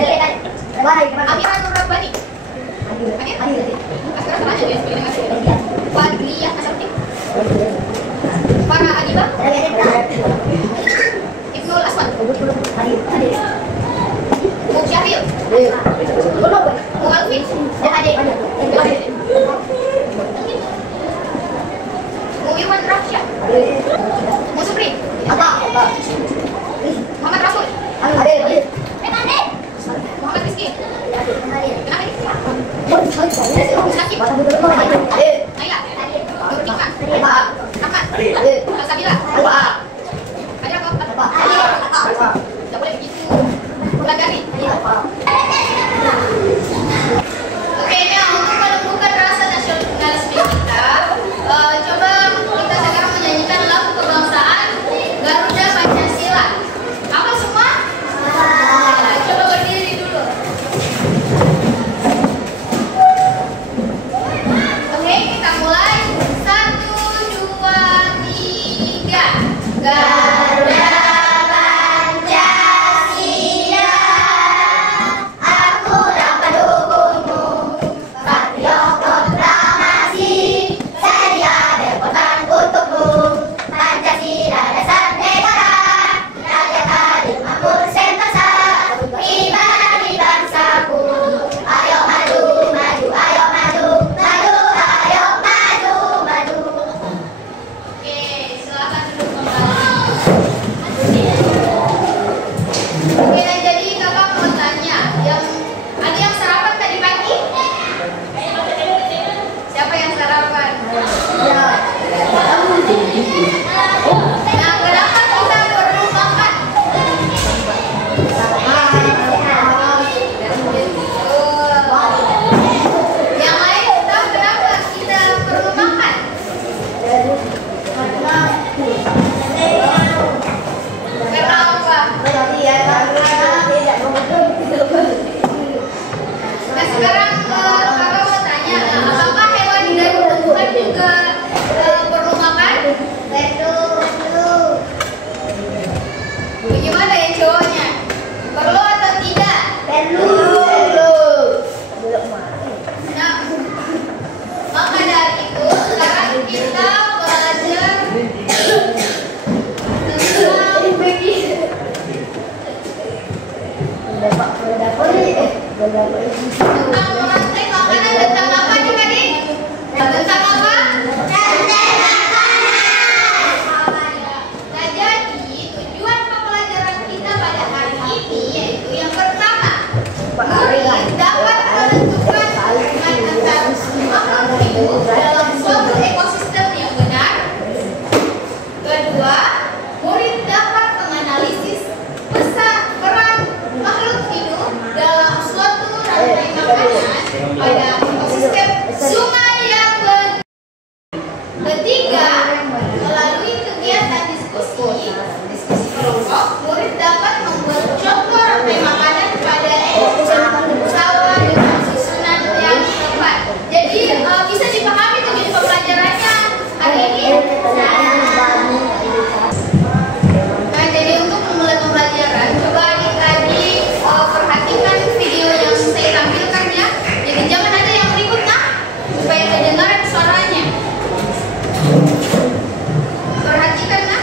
Amiran Nurrabbani. Sekarang terakhir ya, Fadliyah Asaptik. Farah Adibah. Ibnul Aswad. Syahril. Mualfin. Muirwan Rafsyah. Musupri. Muhammad Rasul. Muhammad Rizki. Sakib. Naila. Nur Hikmah. Ahmad. Salsabila. Ada apa? Tidak boleh begitu. Pelajari. Oke, nah untuk menumbuhkan rasa nasionalisme kita, coba kita sekarang menyanyikan lagu kebangsaan Garuda Pancasila. Apa semua? Coba berdiri dulu. Oke, kita mulai. 1, 2, 3. Garuda tentang merantai makanan, tentang apa nih adik? Tentang apa? Rantai makanan. Nah jadi tujuan pembelajaran kita pada hari ini yaitu yang pertama, murid dapat menentukan hubungan antar makhluk hidup dalam suatu ekosistem yang benar. Kedua, murid dapat menganalisis peran makhluk hidup dalam suatu rantai makanan pada ekosistem sungai yang benar. Ketiga, melalui kegiatan diskusi kelompok, murid dapat membuat contoh rantai makanan pada ekosistem sawah dengan susunan yang tepat. Jadi bisa dipahami tuh jadi pembelajarannya hari ini. Nah, jadi untuk memulai pembelajaran, coba adik-adik perhatikan video yang saya tampilkan ya. Jadi jangan ada yang ribut nah, supaya kedengaran suaranya. Perhatikan nah.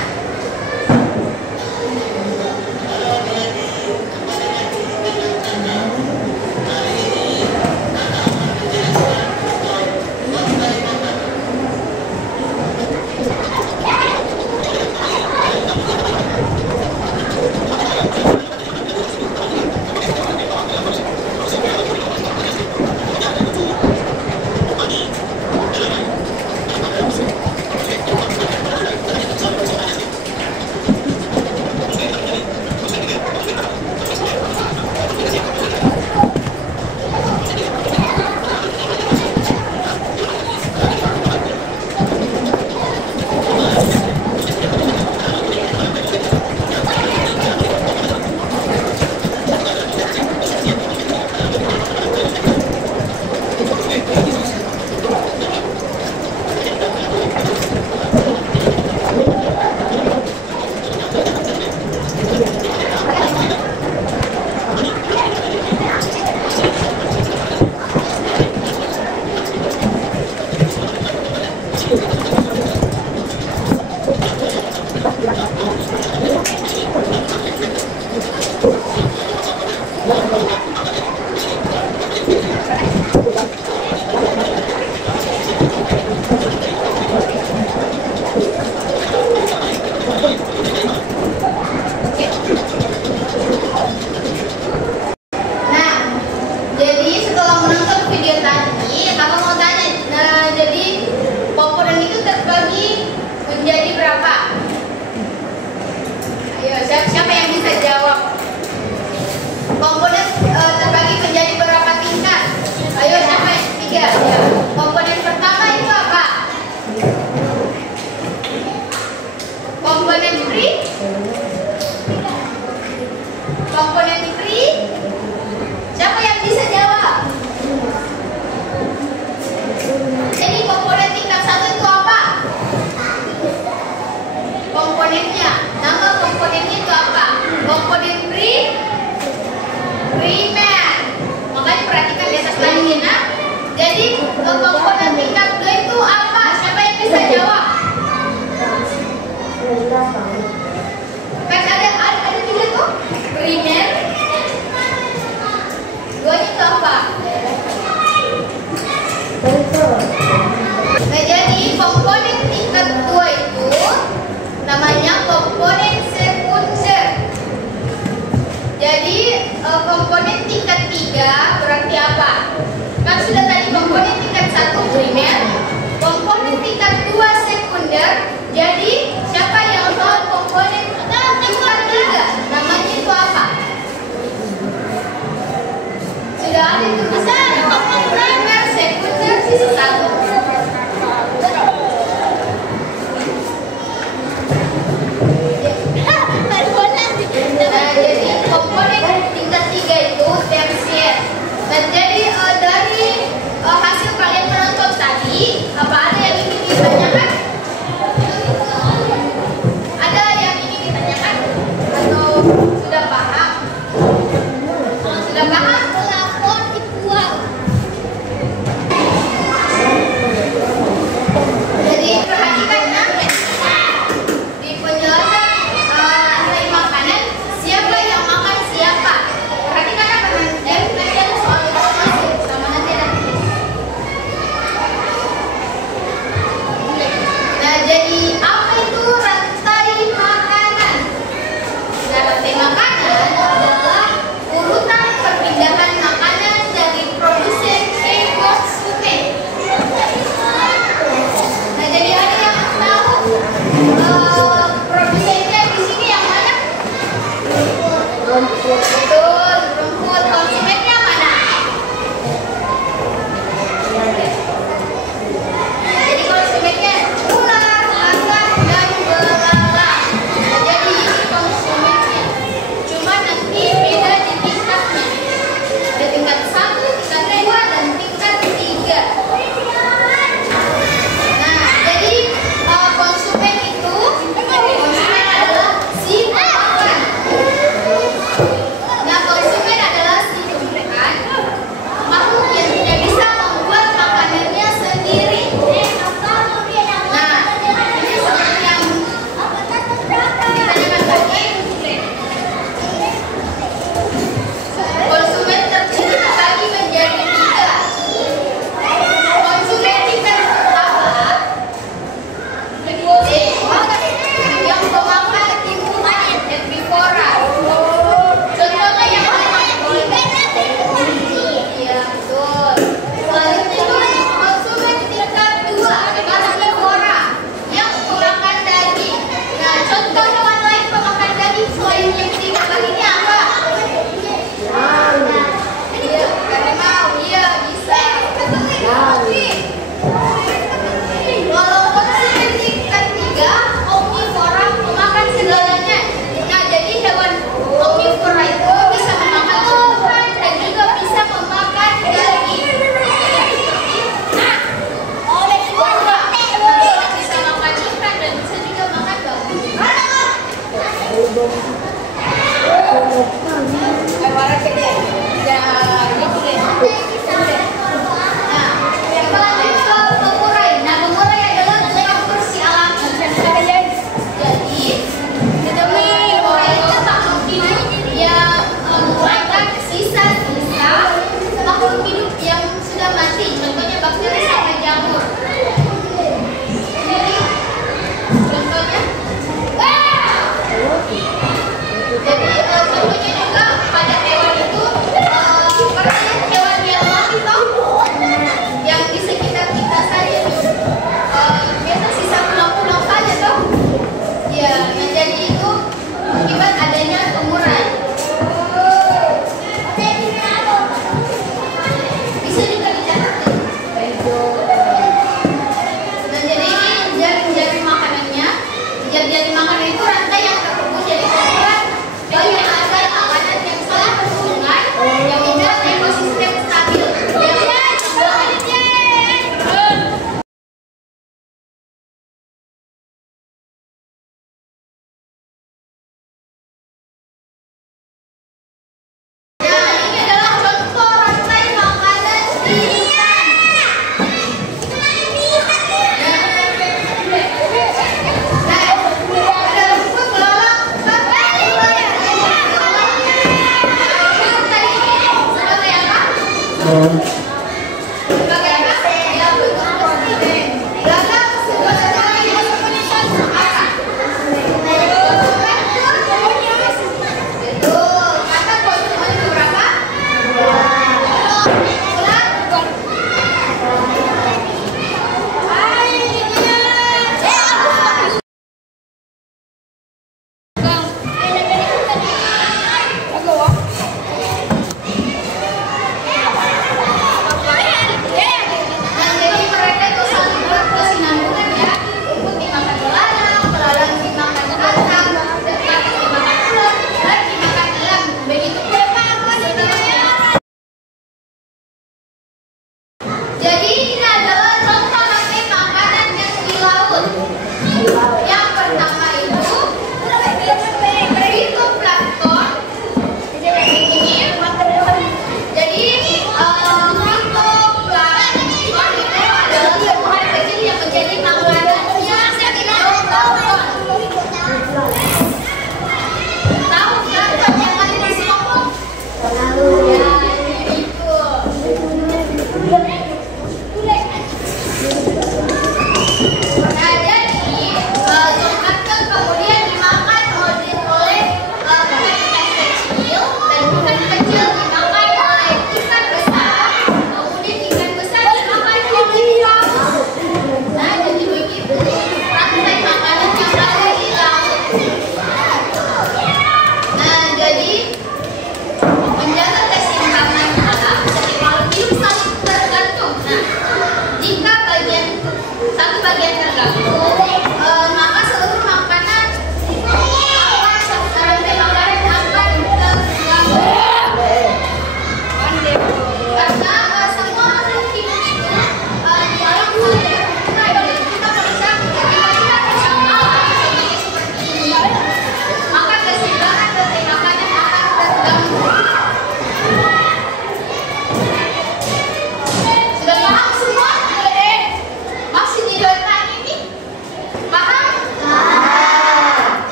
ya. Komponen pertama itu apa? Komponen free. Komponen free. Siapa yang bisa jawab? Jadi komponen tingkat 1 itu apa? Komponennya. Nama komponennya itu apa? Komponen primer. Makanya perhatikan di atas lagi ya. Jadi komponen tingkat 2 itu apa? Siapa yang bisa jawab? Kan ada 3 tuh. Primer. 2 itu apa? Nah, jadi komponen tingkat 2 itu namanya komponen sekunder. Jadi komponen tingkat 3 berarti apa? Kan sudah tadi komponen tingkat 1 primer, komponen tingkat 2 sekunder. Jadi siapa yang tahu komponen tingkat 3? Namanya itu apa? Sudah ada tulisan primer, sekunder, sisa 1. Nah, jadi komponen tingkat 3 itu tersier. Dan jadi dari hasil kalian menonton tadi, apa ada yang ingin ditanyakan? Ada yang ingin ditanyakan? Atau sudah paham? Sudah paham? Lapor dibuang. Jadi perhatikan ya. Di penjelasan nilai makanan, siapa yang makan siapa? Perhatikan apa? Nanti ada soal informasi sama nanti ada tulis. Nah, jadi apa itu rantai makanan? Nah, rantai makanan adalah urutan perpindahan makanan dari produsen ke konsumen. Nah, jadi ada yang tahu produsennya di sini yang mana? Betul, rumput. Konsumennya mana? Jadi konsumennya ular, lagak, dan belalang. Nah, jadi ini konsumennya. Cuma nanti beda di tingkatnya. Ada tingkat 1, tingkat 2, dan tingkat 3. Nah, jadi konsumen itu, konsumen adalah si pemakan. Nah, Sebagai apa? Ya, betul. Dalam sebuah negara yang Indonesia apa? Betul. Kata konsumen itu berapa?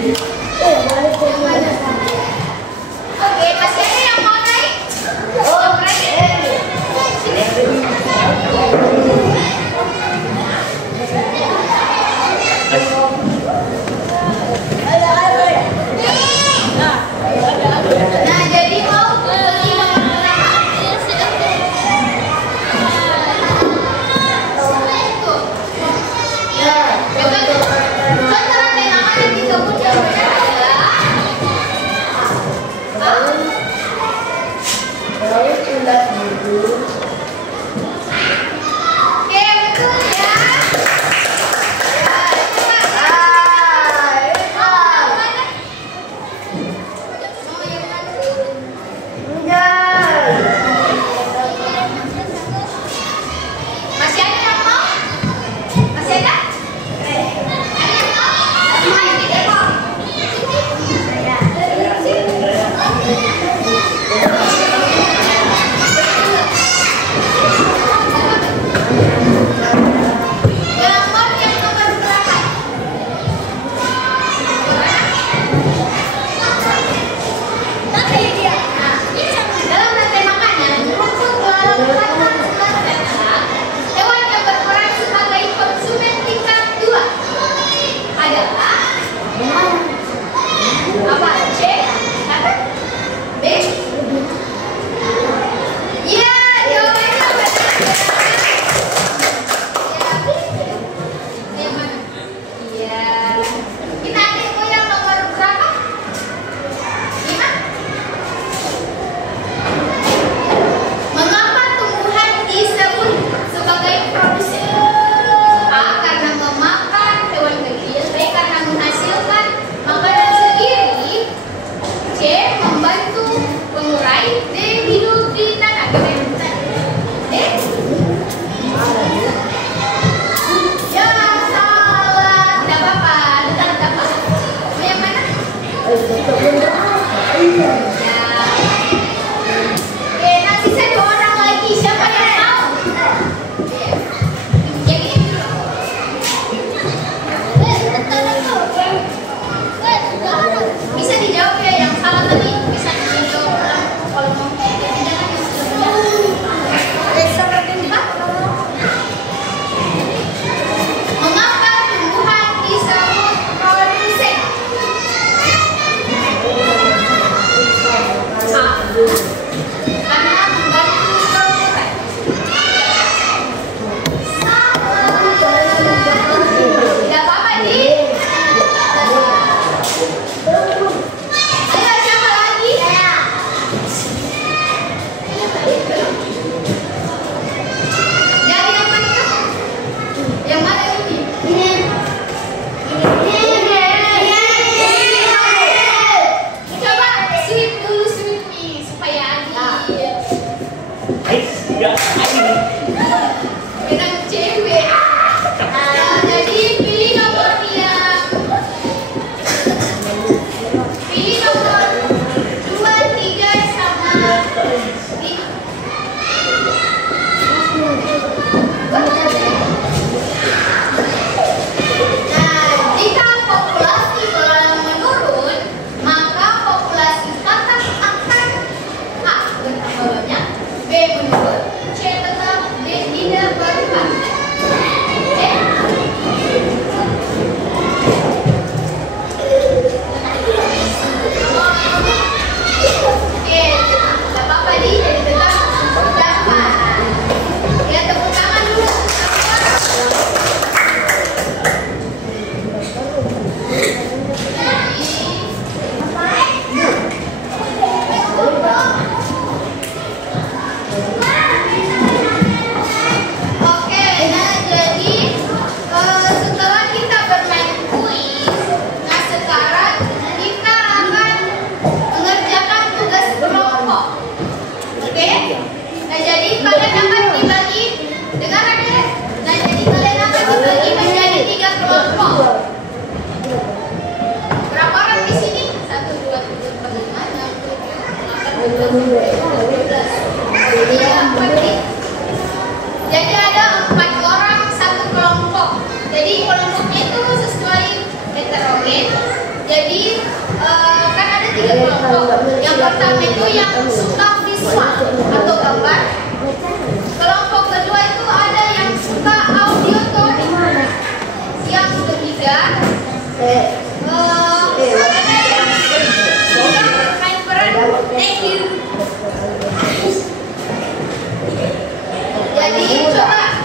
Oke, masih ada yang mau naik? Yang berani? Sini. Nah, jadi mau beli nomor Jadi ada 4 orang satu kelompok. Jadi kelompoknya itu sesuai heterogen. Jadi ada kelompok. Yang pertama itu yang suka visual atau gambar. Kelompok kedua itu ada yang suka auditory. Yang ketiga ada yang suka main peran. Thank you. Jadi coba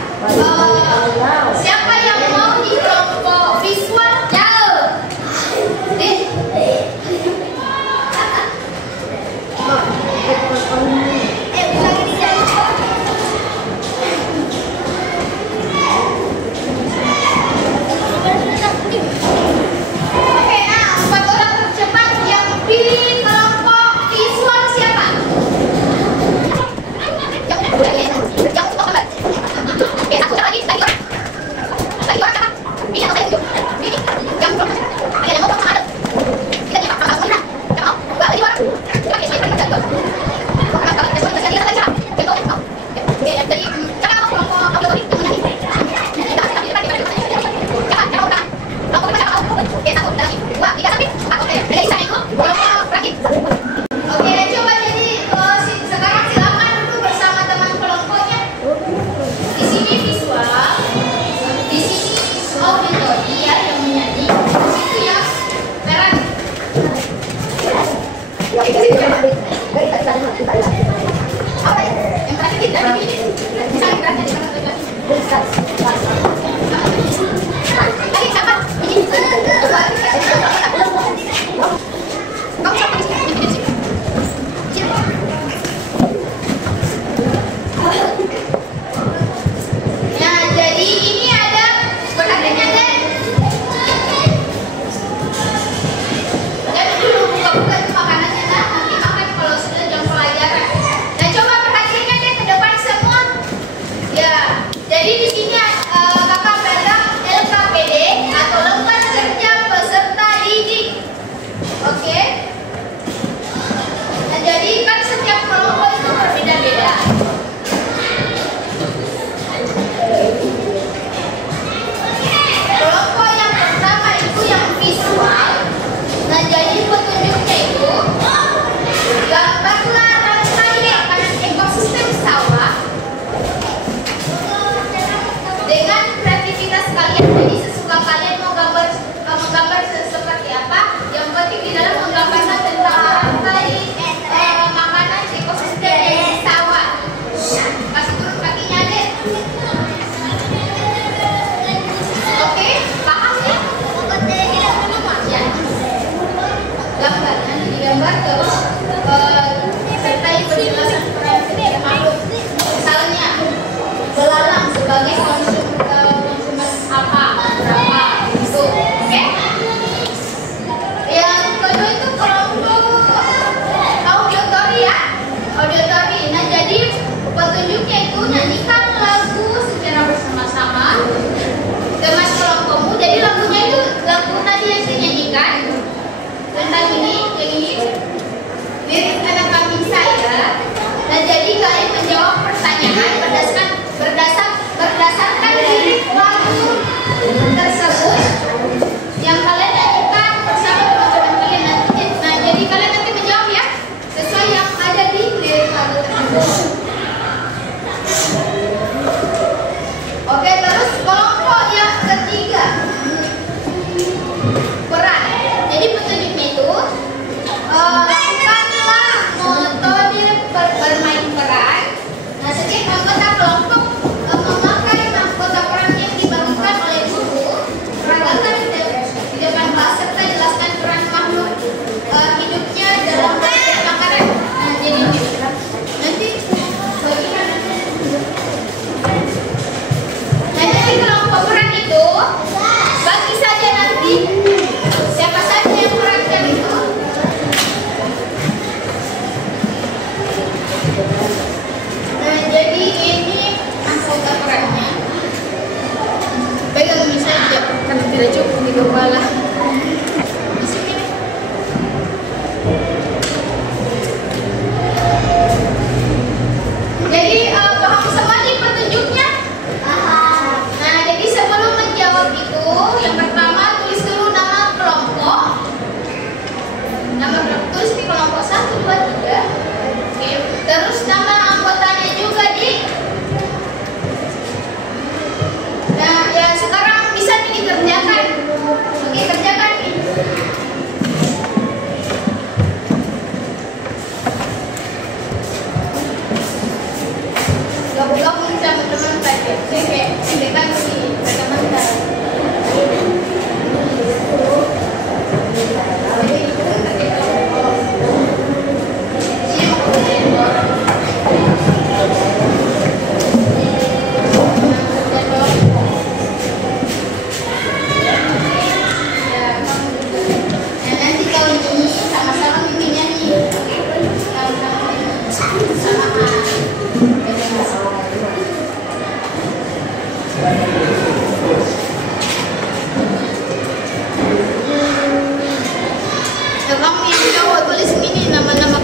siapa yang mau di kelompok visual? Jauh. Oke, nah 4 orang tercepat yang pilih kelompok visual siapa? Oke, coba jadi sekarang silakan duduk bersama teman kelompoknya. Di sini visual, di sini auditory ya yang menyanyi, di situ yang peran. Yang terakhir tidak dipilih. Saling berada di mana tujuan. Ayo siapa? Ini. Nah, jadi ini ada berkatnya deh. Jadi dulu buka-buka itu makanannya nah, nanti makan kalau sudah jam pelajaran. Nah, coba perhatikan deh ke depan semua. Ya, jadi di sini kakak pegang LKPD atau lembar kerja peserta didik. Oke. Nah, jadi kan setiap kelompok itu berbeda-beda. Kelompok yang pertama itu yang visual. Nah, jadi petunjuknya itu gambarlah rantai makanan ekosistem sawah dengan kreativitas kalian. Jadi sesuka kalian mau menggambar seperti apa. Yang penting di dalam menggambarkan tentang rantai makanan ekosistem di sawah. Kasih turun kakinya deh. Oke, paham ya? Ya. Gambar, nanti digambar terus sertai penjelasan peran setiap makhluk. Misalnya, belalang sebagai konsumen apa, berapa, itu. Oke? Yang kedua itu kelompok auditory ya. Auditory. Nah, jadi petunjuknya itu nyanyikan lagu secara bersama-sama dengan kelompokmu. Jadi lagunya itu lagu tadi yang saya nyanyikan tentang ini, yang ini.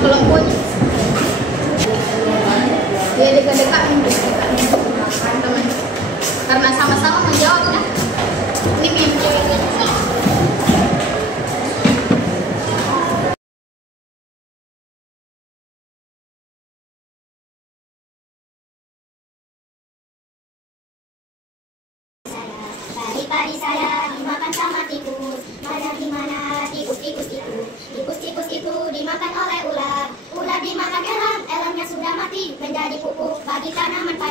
kelompoknya. Dia dekat-dekat teman. Karena sama-sama menjawab ya. Ini mimpi. Tadi saya dimakan sama tikus. Ada di mana tikus-tikus itu? Tikus-tikus itu dimakan oleh ular. Ular dimakan elang, elangnya sudah mati menjadi pupuk bagi tanaman padi.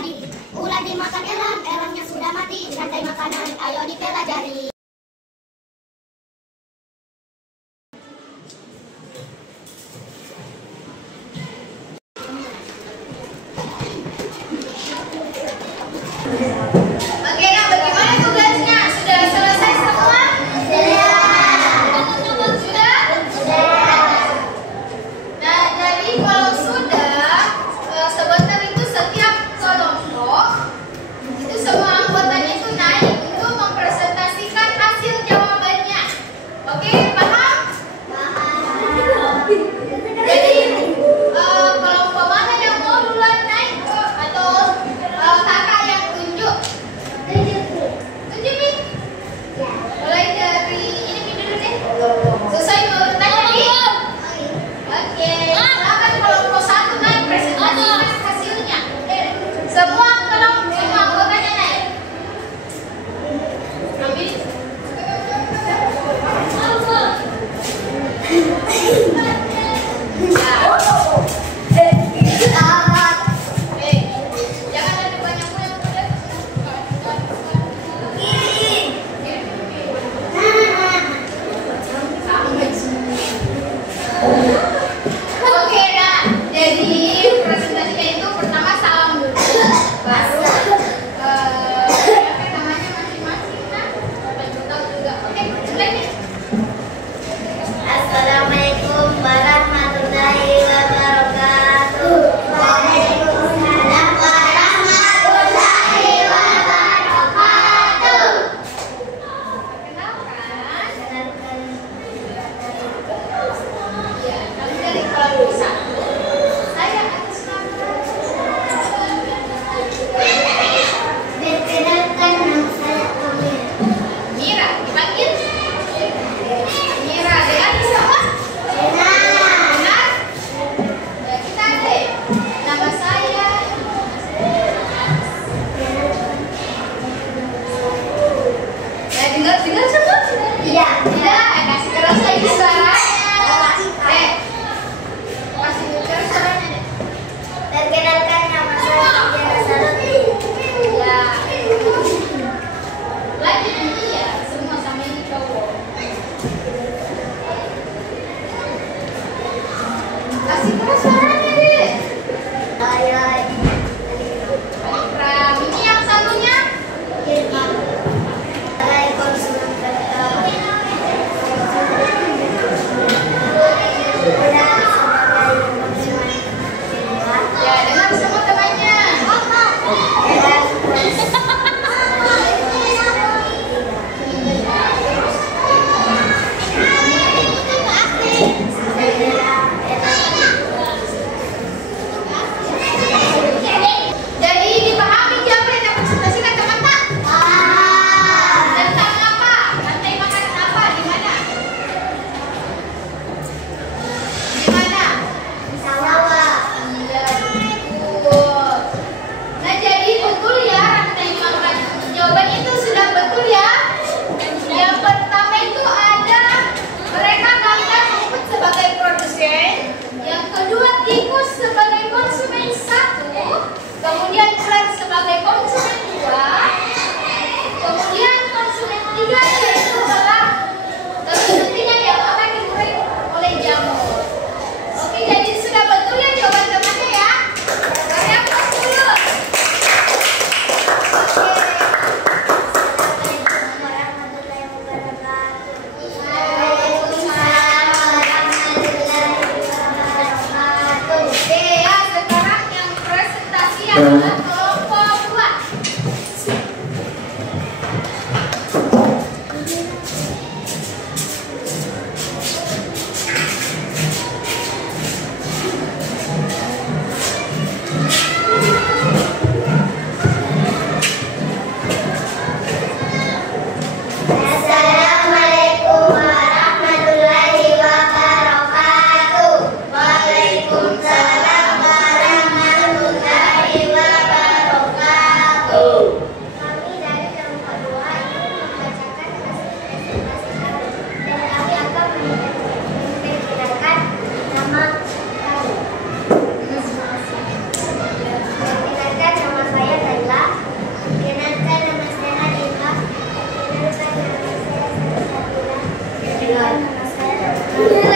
Iya.